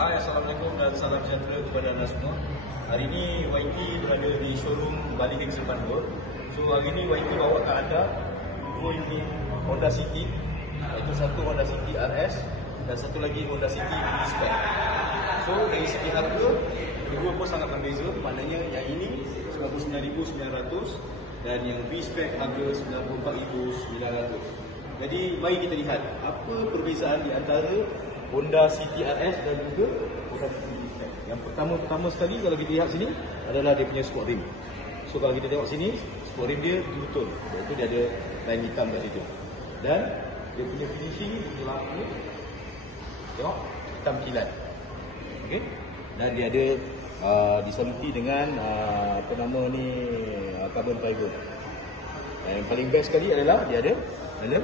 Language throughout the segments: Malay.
Hai, Assalamualaikum dan salam sejahtera kepada anda semua. Hari ini YT berada di showroom Bali Heng Seremban Road. So hari ini YT bawa ke anda dua unit Honda City, iaitu satu Honda City RS dan satu lagi Honda City V-Spec. So dari segi harga, kedua pun sangat berbeza. Maknanya yang ini 99,900 dan yang V-Spec harga 94,900. Jadi mari kita lihat apa perbezaan di antara Honda City RS dan juga Honda City V-Spec. Yang pertama sekali kalau kita lihat sini adalah dia punya sport rim. So kalau kita tengok sini, sport rim dia betul, iaitu dia ada line hitam kat situ. Dan dia punya finishing di lampu ni, tengok hitam kilat. Okey. Dan dia ada diseluti dengan apa nama ni, carbon fiber. Dan yang paling best sekali adalah dia ada dalam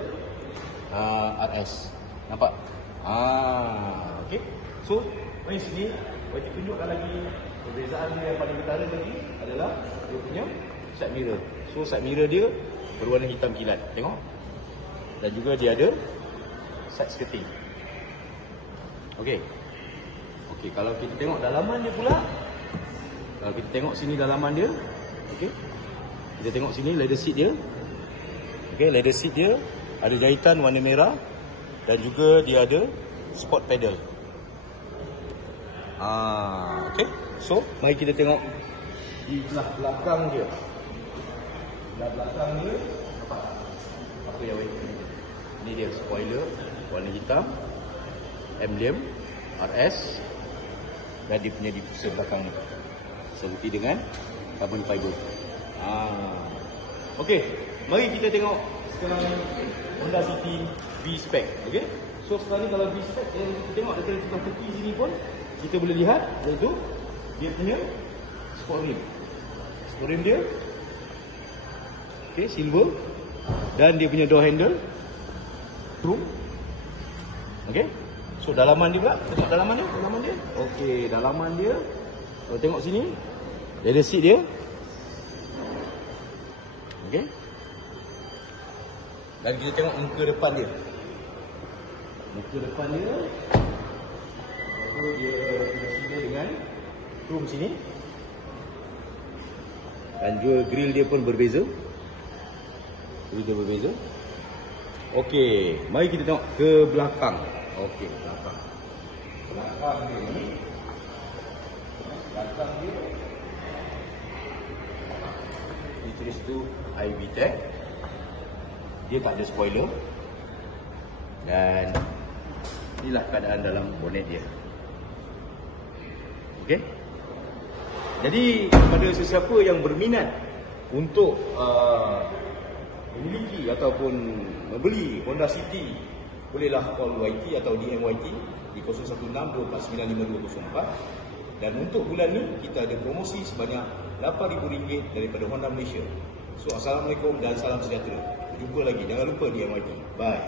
RS. Nampak? Okey. So, mari sini bagi tunjukkan lagi perbezaan dia yang paling utara tadi adalah dia punya side mirror. So, side mirror dia berwarna hitam kilat. Tengok. Dan juga dia ada side skirting. Okey. Okey, kalau kita tengok dalaman dia pula. Kalau kita tengok sini dalaman dia. Okey. Kita tengok sini leather seat dia. Okey, leather seat dia ada jahitan warna merah. Dan juga dia ada sport pedal. Okey. So, mari kita tengok di belah belakang dia. Belah belakang dia apa yang ini dia spoiler warna hitam, emblem RS dan dia punya diffuser belakang ni. Seperti dengan carbon fiber. Okey, mari kita tengok sekarang Honda City V-Spec. Okey. So sekarang ni kalau V-Spec yang kita tengok dekat sebelah tepi sini pun kita boleh lihat iaitu dia punya sport rim. Sport rim dia okey, silver dan dia punya door handle chrome. Okey. So dalaman dia pula, tengok dalaman dia. Okey, dalaman dia. Kalau tengok sini leather seat dia. Okey. Dan kita tengok muka depan dia. Muka depan dia dia bersih dengan chrome sini. Dan juga grill dia pun berbeza. Grill dia berbeza. Okey, mari kita tengok ke belakang. Okey, belakang. Belakang dia ni. Belakang dia ditulis tu iVTEC. Dia tak ada spoiler. Dan inilah keadaan dalam bonet dia. Okey. Jadi kepada sesiapa yang berminat untuk memiliki ataupun membeli Honda City, bolehlah call YT atau DM YT di 0162495204. Dan untuk bulan ni kita ada promosi sebanyak RM8,000 daripada Honda Malaysia. So, Assalamualaikum dan salam sejahtera. Jumpa lagi. Jangan lupa DM YT. Bye.